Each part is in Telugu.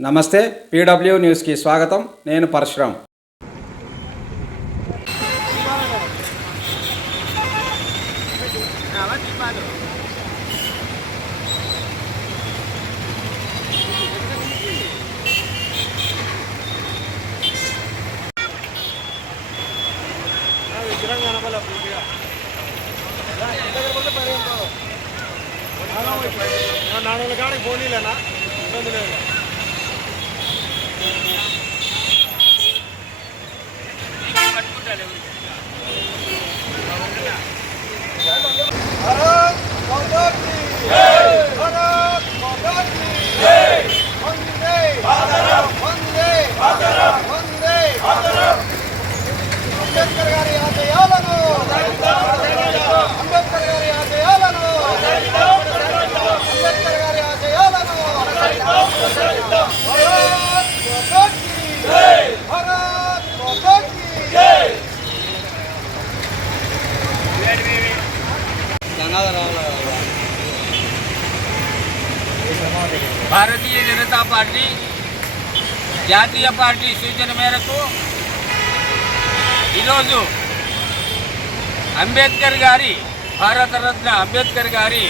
నమస్తే, PW న్యూస్కి స్వాగతం. నేను పరశురామ్. నాలుగు కాడికి పోనీలేనా ఇబ్బంది లేదు. అంబేద్కర్ గారి ఆశయాలను అంబేద్కర్ గారి ఆశయాలను అంబేద్కర్ గారి ఆశయాలను భారతీయ జనతా పార్టీ జాతీయ పార్టీ సూచన మేరకు ఈరోజు అంబేద్కర్ గారి భారతరత్న అంబేద్కర్ గారి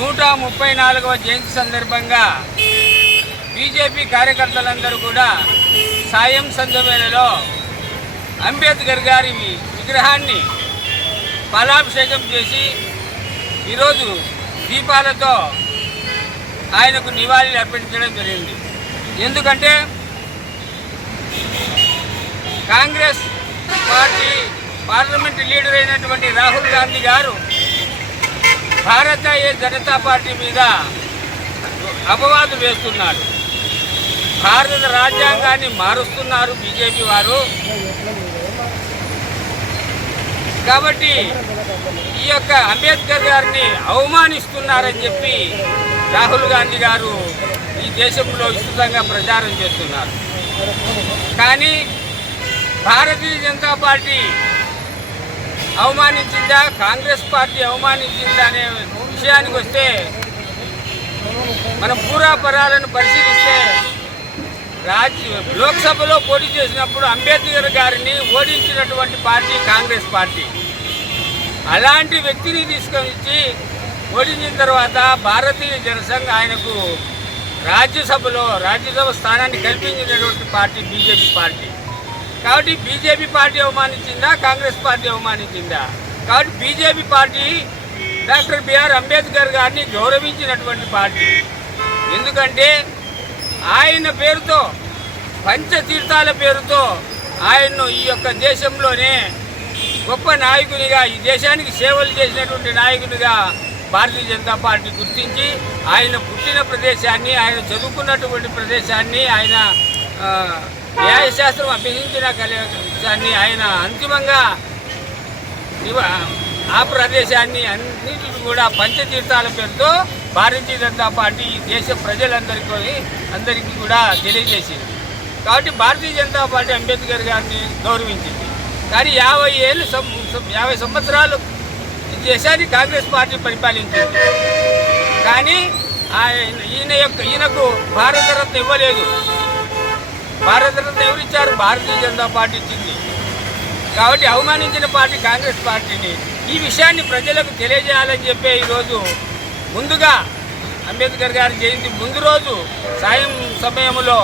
134వ జయంతి సందర్భంగా బీజేపీ కార్యకర్తలందరూ కూడా సాయం సంధ్య వేళలో అంబేద్కర్ గారి విగ్రహాన్ని పాలాభిషేకం చేసి ఈరోజు దీపాలతో ఆయనకు నివాళులు అర్పించడం జరిగింది. ఎందుకంటే కాంగ్రెస్ పార్టీ పార్లమెంటు లీడర్ అయినటువంటి రాహుల్ గాంధీ గారు భారతీయ జనతా పార్టీ మీద అపవాదు వేస్తున్నారు. భారత రాజ్యాంగాన్ని మారుస్తున్నారు బీజేపీ వారు. కాబట్టి ఈ యొక్క అంబేద్కర్ గారిని అవమానిస్తున్నారని చెప్పి రాహుల్ గాంధీ గారు ఈ దేశంలో విస్తృతంగా ప్రచారం చేస్తున్నారు. కానీ భారతీయ జనతా పార్టీ అవమానించిందా, కాంగ్రెస్ పార్టీ అవమానించిందా అనే విషయానికి వస్తే మనం పూర్వాపరాలను పరిశీలిస్తే లోక్సభలో పోటీ చేసినప్పుడు అంబేద్కర్ గారిని ఓడించినటువంటి పార్టీ కాంగ్రెస్ పార్టీ. అలాంటి వ్యక్తిని తీసుకొచ్చి ఓడించిన తర్వాత భారతీయ జనసంఘ ఆయనకు రాజ్యసభ స్థానాన్ని కల్పించినటువంటి పార్టీ బీజేపీ పార్టీ. కాబట్టి బీజేపీ పార్టీ అవమానించిందా, కాంగ్రెస్ పార్టీ అవమానించిందా? కాబట్టి BJP party doctor BR Ambedkar గారిని గౌరవించినటువంటి పార్టీ. ఎందుకంటే ఆయన పేరుతో, పంచతీర్థాల పేరుతో ఆయన్ను ఈ యొక్క దేశంలోనే గొప్ప నాయకునిగా, ఈ దేశానికి సేవలు చేసినటువంటి నాయకునిగా భారతీయ జనతా పార్టీ గుర్తించి ఆయన పుట్టిన ప్రదేశాన్ని, ఆయన చదువుకున్నటువంటి ప్రదేశాన్ని, ఆయన న్యాయశాస్త్రం అభ్యసించిన ప్రదేశాన్ని, ఆయన అంతిమంగా ఆ ప్రదేశాన్ని అన్నిటిని కూడా పంచతీర్థాల పేరుతో భారతీయ జనతా పార్టీ ఈ దేశ ప్రజలందరికీ కూడా తెలియజేసింది. కాబట్టి భారతీయ జనతా పార్టీ అంబేద్కర్ గారిని గౌరవించింది. కానీ 50 సంవత్సరాలు ఈ దేశాన్ని కాంగ్రెస్ పార్టీ పరిపాలించింది. కానీ ఈయనకు భారతరత్న ఇవ్వలేదు. భారతరత్న ఎవరిచ్చారు? భారతీయ జనతా పార్టీ ఇచ్చింది. కాబట్టి అవమానించిన పార్టీ కాంగ్రెస్ పార్టీని. ఈ విషయాన్ని ప్రజలకు తెలియజేయాలని చెప్పే ఈరోజు ముందుగా అంబేద్కర్ గారి జయంతి ముందు రోజు సాయం సమయంలో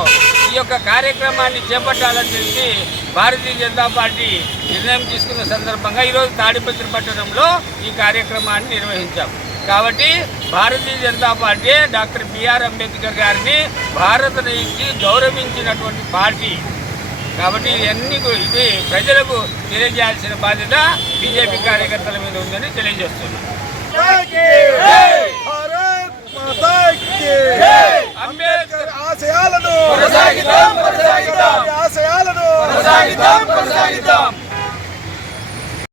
ఈ యొక్క కార్యక్రమాన్ని చేపట్టాలని చెప్పి భారతీయ జనతా పార్టీ నిర్ణయం తీసుకున్న సందర్భంగా ఈరోజు తాడిపత్రి పట్టణంలో ఈ కార్యక్రమాన్ని నిర్వహించాం. కాబట్టి Bharatiya Janata Party doctor BR Ambedkar గారిని భారతదేశానికి గౌరవించినటువంటి పార్టీ. కాబట్టి ఇది ప్రజలకు తెలియజేయాల్సిన బాధ్యత బీజేపీ కార్యకర్తల మీద ఉందని తెలియజేస్తున్నాను.